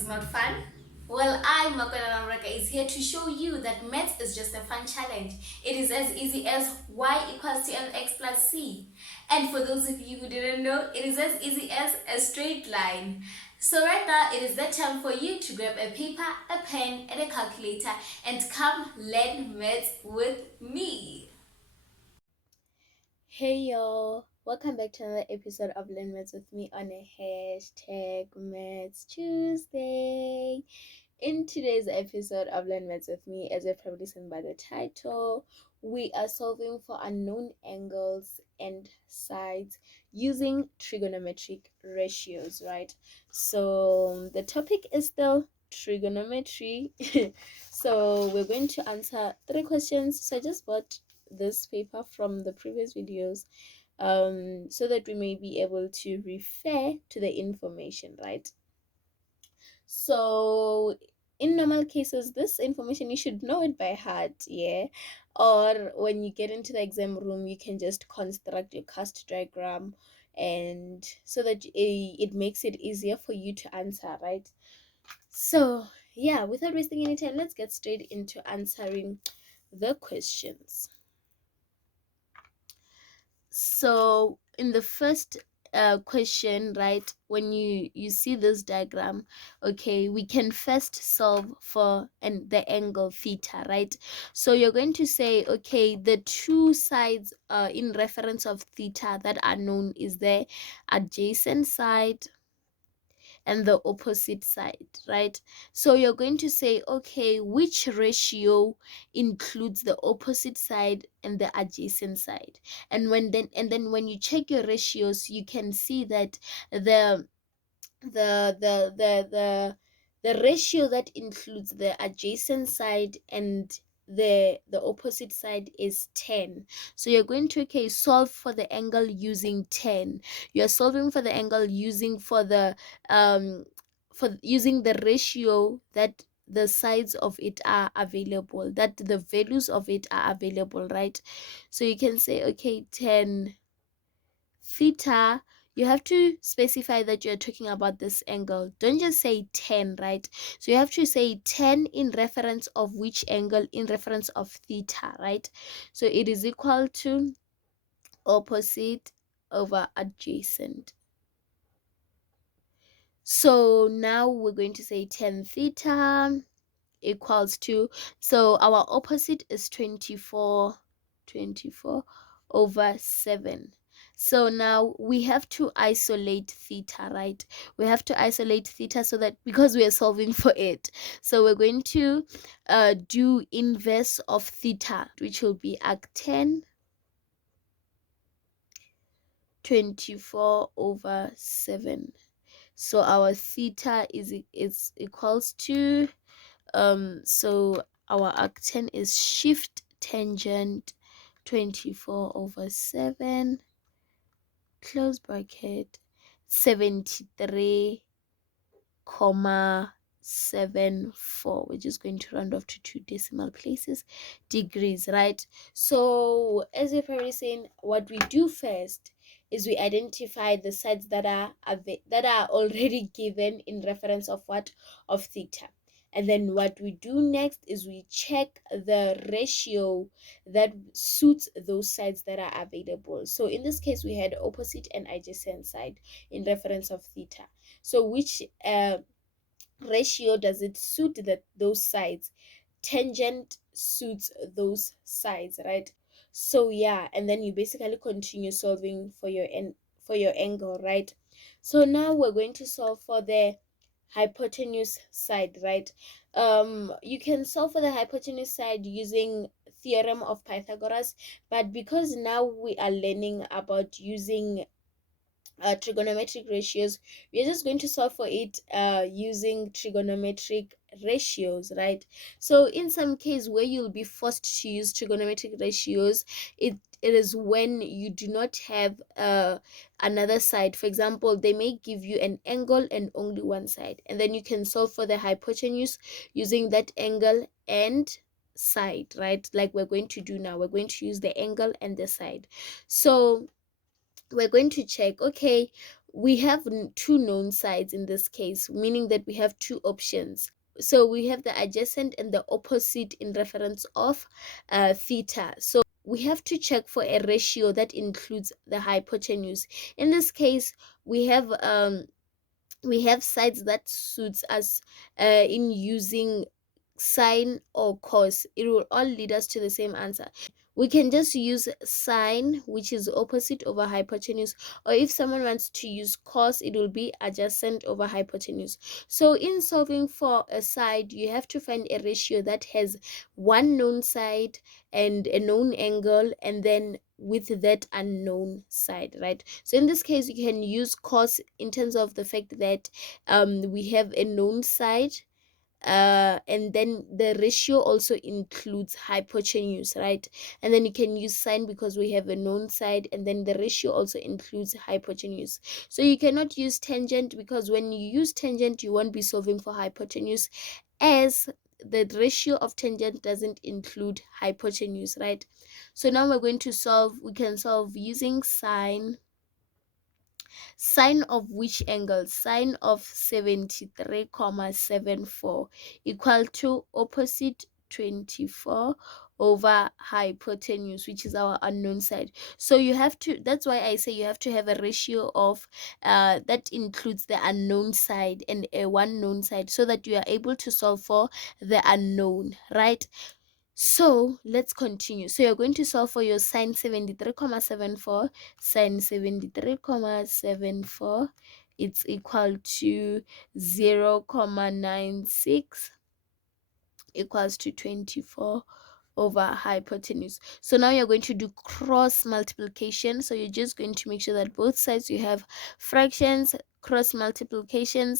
is not fun? Well, I, Makwela is here to show you that maths is just a fun challenge. It is as easy as y equals to mx plus c. And for those of you who didn't know, it is as easy as a straight line. So right now, it is the time for you to grab a paper, a pen, and a calculator and come learn maths with me. Hey y'all, welcome back to another episode of Learn Maths with me on a hashtag Maths Tuesday. In today's episode of Learn Maths with me, as you've probably seen by the title, we are solving for unknown angles and sides using trigonometric ratios, right? So the topic is still trigonometry. So we're going to answer 3 questions. So I just bought this paper from the previous videos so that we may be able to refer to the information, right? So in normal cases, this information you should know it by heart, yeah, or when you get into the exam room you can just construct your cast diagram, and so that it makes it easier for you to answer, right? So yeah, without wasting any time, let's get straight into answering the questions. So in the first question, right, when you see this diagram, okay, we can first solve for the angle theta, right? So you're going to say, okay, the two sides in reference of theta that are known is the adjacent side and the opposite side, right? So you're going to say, okay, which ratio includes the opposite side and the adjacent side? And then when you check your ratios, you can see that the ratio that includes the adjacent side and the opposite side is 10. So you're going to, okay, solve for the angle using 10. You're solving for the angle using using the ratio that the sides of it are available, that the values of it are available, right? So you can say, okay, 10 theta. You have to specify that you're talking about this angle. Don't just say 10, right? So you have to say 10 in reference of which angle? In reference of theta, right? So it is equal to opposite over adjacent. So now we're going to say 10 theta equals to, so our opposite is 24 over 7. So now we have to isolate theta, right? We have to isolate theta so that, because we are solving for it, so we're going to do inverse of theta, which will be arc10 24 over 7. So our theta is equals to so our arc10 is shift tangent 24 over 7 close bracket 73.74. We're just going to round off to 2 decimal places, degrees, right? So as you've already seen, what we do first is we identify the sides that are already given in reference of what? Of theta. And then what we do next is we check the ratio that suits those sides that are available. So in this case, we had opposite and adjacent side in reference of theta. So which ratio does it suit those sides? Tangent suits those sides, right? So yeah, and then you basically continue solving for your angle, right? So now we're going to solve for the hypotenuse side, right? You can solve for the hypotenuse side using theorem of Pythagoras, but because now we are learning about using trigonometric ratios, we are just going to solve for it using trigonometric ratios, right? So in some case where you'll be forced to use trigonometric ratios, it is when you do not have another side. For example, they may give you an angle and only one side, and then you can solve for the hypotenuse using that angle and side, right? Like we're going to do now. We're going to use the angle and the side. So we're going to check, okay, we have two known sides in this case, meaning that we have two options. So we have the adjacent and the opposite in reference of theta. So we have to check for a ratio that includes the hypotenuse. In this case, we have sides that suits us in using sine or cos. It will all lead us to the same answer. We can just use sine, which is opposite over hypotenuse, or if someone wants to use cos, it will be adjacent over hypotenuse. So in solving for a side, you have to find a ratio that has one known side and a known angle, and then with that unknown side, right? So in this case, you can use cos in terms of the fact that we have a known side, and then the ratio also includes hypotenuse, right? And then you can use sine because we have a known side, and then the ratio also includes hypotenuse. So you cannot use tangent, because when you use tangent, you won't be solving for hypotenuse, as the ratio of tangent doesn't include hypotenuse, right? So now we're going to solve. We can solve using sine. Sine of which angle? Sine of 73,74 equal to opposite 24 over hypotenuse, which is our unknown side. So you have to, that's why I say you have to have a ratio of that includes the unknown side and a one known side, so that you are able to solve for the unknown, right? So let's continue. So you're going to solve for your sine 73,74. Sine 73,74, it's equal to 0,96 equals to 24 over hypotenuse. So now you're going to do cross multiplication. So you're just going to make sure that both sides you have fractions. Cross multiplication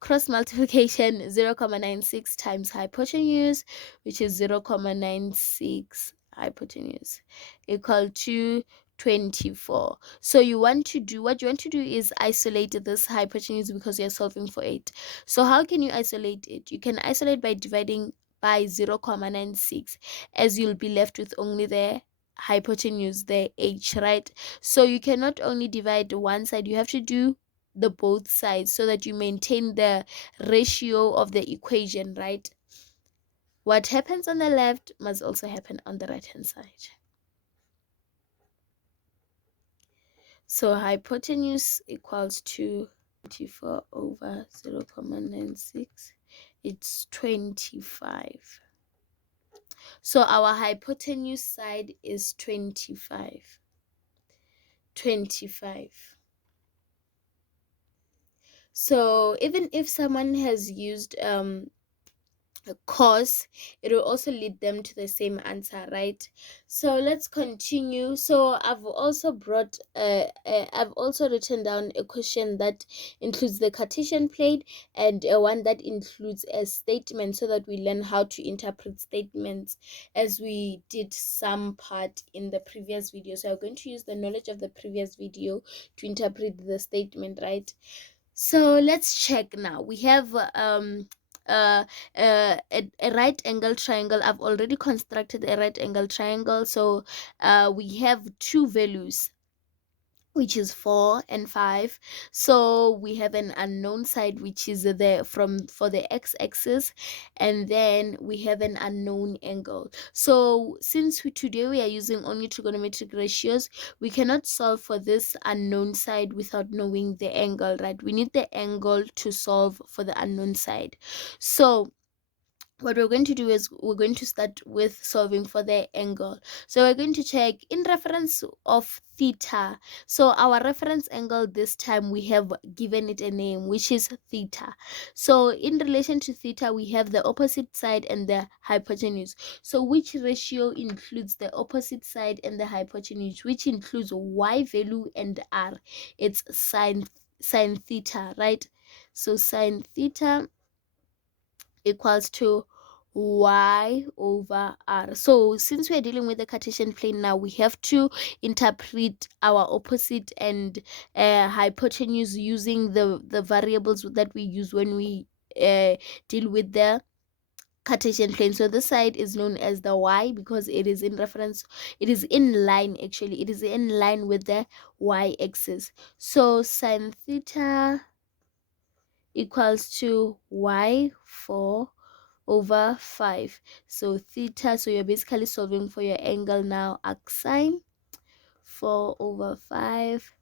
0,96 times hypotenuse, which is 0,96 hypotenuse, equal to 24. So you want to do, what you want to do is isolate this hypotenuse, because you're solving for it. So how can you isolate it? You can isolate by dividing by 0,96, as you'll be left with only the hypotenuse, the h, right? So you cannot only divide one side, you have to do the both sides, so that you maintain the ratio of the equation, right? What happens on the left must also happen on the right hand side. So hypotenuse equals to 24 over 0,96, it's 25. So our hypotenuse side is 25. So even if someone has used cos, it will also lead them to the same answer, right? So let's continue. So I've also written down a question that includes the Cartesian plane, and one that includes a statement, so that we learn how to interpret statements, as we did some part in the previous video. So I'm going to use the knowledge of the previous video to interpret the statement, right? So let's check now. We have a right angle triangle. I've already constructed a right angle triangle. So we have two values, which is 4 and 5. So we have an unknown side, which is for the x-axis, and then we have an unknown angle. So since today we are using only trigonometric ratios, we cannot solve for this unknown side without knowing the angle, right? We need the angle to solve for the unknown side. So what we're going to do is we're going to start with solving for the angle. So we're going to check in reference of theta. So our reference angle this time, we have given it a name, which is theta. So in relation to theta, we have the opposite side and the hypotenuse. So which ratio includes the opposite side and the hypotenuse, which includes y value and r? It's sine theta, right? So sine theta equals to y over r. So since we are dealing with the Cartesian plane now, we have to interpret our opposite and hypotenuse using the variables that we use when we deal with the Cartesian plane. So this side is known as the y because it is in reference, it is in line, actually it is in line with the y-axis. So sine theta equals to y4 over 5. So theta, so you're basically solving for your angle now. Arc sine 4 over 5,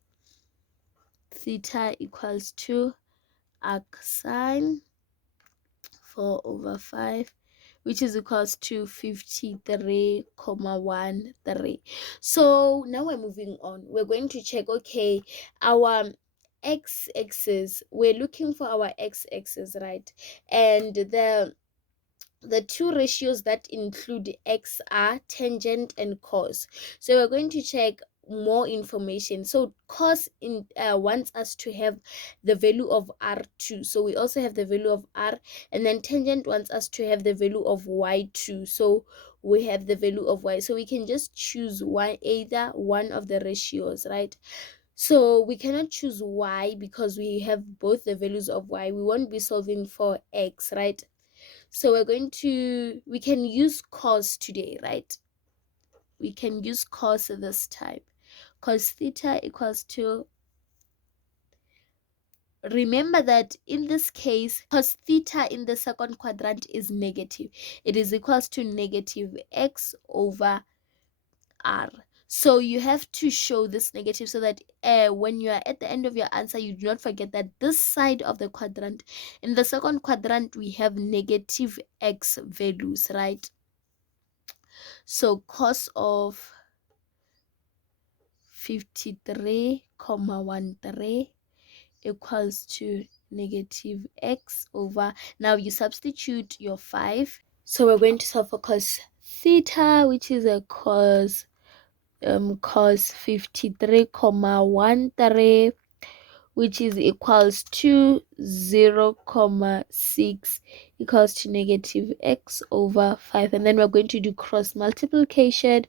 theta equals to arc sine 4 over 5, which is equals to 53.13. So now we're moving on. We're going to check, okay, our x-axis, we're looking for our x-axis, right? And the two ratios that include x are tangent and cos. So we're going to check more information. So cos wants us to have the value of r2, so we also have the value of r, and then tangent wants us to have the value of y2, so we have the value of y. So we can just choose either one of the ratios, right? So we cannot choose y because we have both the values of y. We won't be solving for x, right? So we can use cos today, right? We can use cos this time. Cos theta equals to, remember that in this case, cos theta in the second quadrant is negative. It is equals to negative x over r. So you have to show this negative so that when you are at the end of your answer, you do not forget that this side of the quadrant, in the second quadrant, we have negative x values, right? So cos of 53.13 equals to negative x over, now you substitute your 5. So we're going to solve for cos theta, which is a cos 53.13, which is equals to 0.6 equals to negative x over 5. And then we're going to do cross multiplication,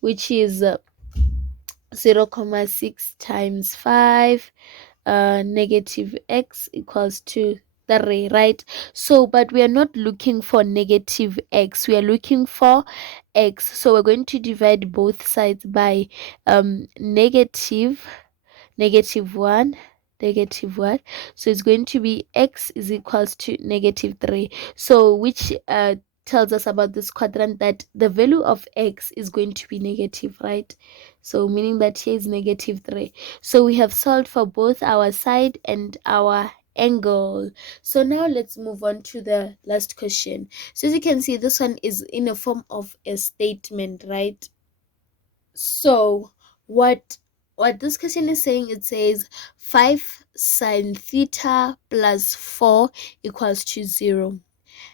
which is 0.6 times 5, negative x equals to 3, right? So but we are not looking for negative x, we are looking for x. So we're going to divide both sides by negative 1, negative 1. So it's going to be x is equals to negative 3. So which tells us about this quadrant that the value of x is going to be negative, right? So meaning that here is negative 3. So we have solved for both our side and our angle. So now let's move on to the last question. So as you can see, this one is in a form of a statement, right? So what this question is saying, it says 5 sine theta plus 4 equals to 0.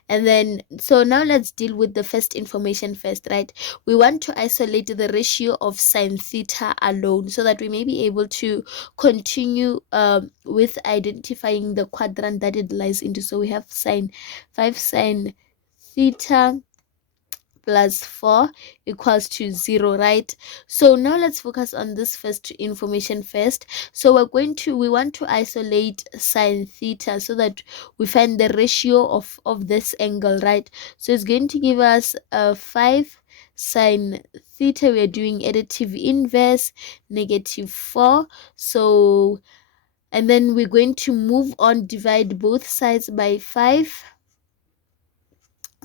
And then, so now let's deal with the first information first, right? We want to isolate the ratio of sine theta alone so that we may be able to continue with identifying the quadrant that it lies into. So we have 5 sine theta plus 4 equals to 0, right? So now let's focus on this first information first. So we want to isolate sine theta so that we find the ratio of this angle, right? So it's going to give us 5 sine theta, we are doing additive inverse, negative 4. So and then we're going to move on, divide both sides by 5.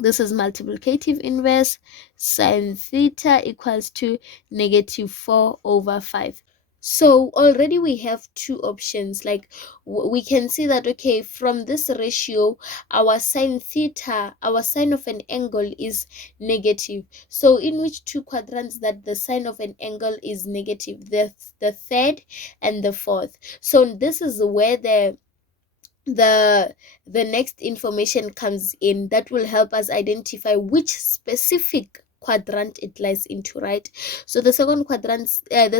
This is multiplicative inverse, sine theta equals to negative 4 over 5. So already we have two options. Like we can see that, okay, from this ratio, our sine theta, our sine of an angle is negative. So in which two quadrants that the sine of an angle is negative? The third and the fourth. So this is where the next information comes in that will help us identify which specific quadrant it lies into, right? So the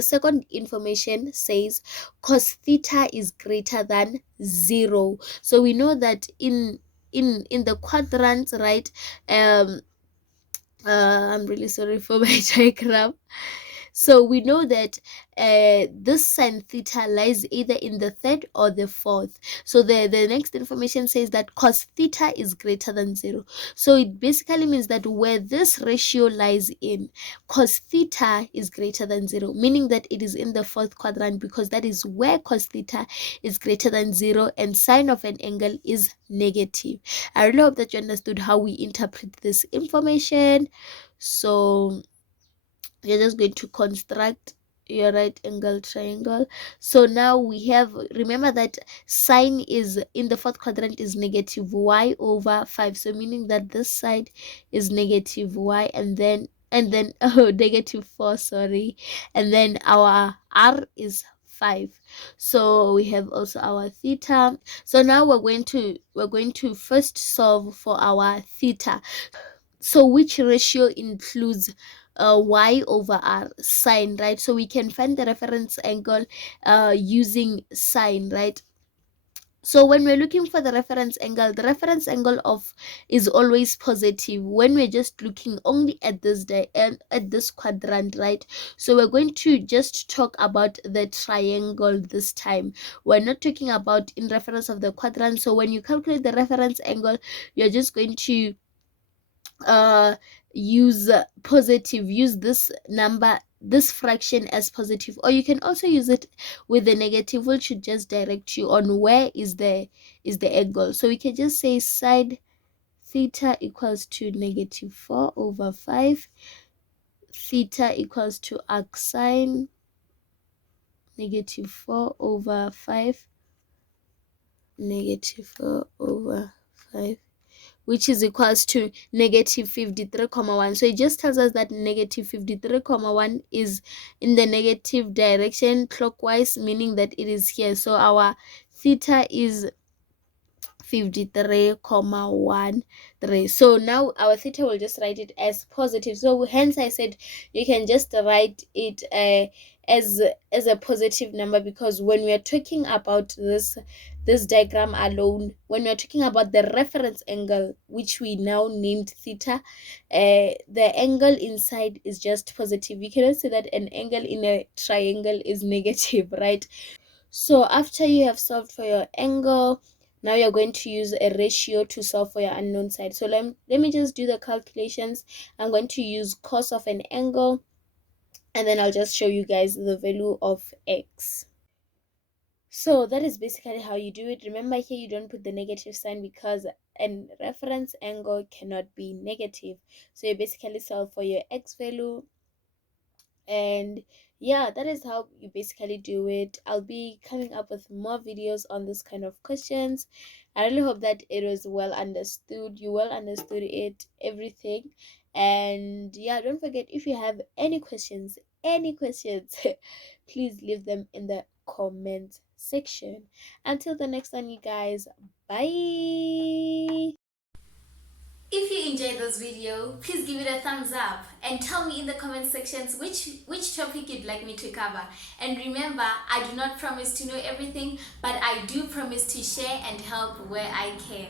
second information says cos theta is greater than 0. So we know that in the quadrants, right? I'm really sorry for my diagram. So we know that this sine theta lies either in the third or the fourth. So the next information says that cos theta is greater than 0. So it basically means that where this ratio lies in, cos theta is greater than 0, meaning that it is in the fourth quadrant, because that is where cos theta is greater than 0 and sine of an angle is negative. I really hope that you understood how we interpret this information. So you're just going to construct your right angle triangle. So now we have, remember that sine is in the fourth quadrant is negative y over 5, so meaning that this side is negative y, and then oh, negative 4, sorry, and then our r is 5. So we have also our theta. So now we're going to first solve for our theta. So which ratio includes y over r? Sine, right? So we can find the reference angle using sine, right? So when we're looking for the reference angle, the reference angle of is always positive when we're just looking only at this at this quadrant, right? So we're going to just talk about the triangle this time. We're not talking about in reference of the quadrant. So when you calculate the reference angle, you're just going to use positive, use this number, this fraction as positive, or you can also use it with the negative, which should just direct you on where is the angle. So we can just say sine theta equals to negative 4 over 5, theta equals to arc sine negative 4 over 5, negative 4 over 5, which is equals to negative 53,1. So it just tells us that negative 53,1 is in the negative direction clockwise, meaning that it is here. So our theta is 53,13. So now our theta will just write it as positive. So hence I said you can just write it as a positive number, because when we are talking about this diagram alone, when we are talking about the reference angle, which we now named theta, the angle inside is just positive. You cannot say that an angle in a triangle is negative, right? So after you have solved for your angle, now you're going to use a ratio to solve for your unknown side. So let me just do the calculations. I'm going to use cos of an angle, and then I'll just show you guys the value of x. So that is basically how you do it. Remember, here you don't put the negative sign because a reference angle cannot be negative. So you basically solve for your x value, and yeah, that is how you basically do it. I'll be coming up with more videos on this kind of questions. I really hope that it was well understood, you well understood it, everything. And yeah, don't forget, if you have any questions please leave them in the comment section. Until the next one, you guys, bye. If you enjoyed this video, please give it a thumbs up and tell me in the comment sections which topic you'd like me to cover. And remember, I do not promise to know everything, but I do promise to share and help where I can.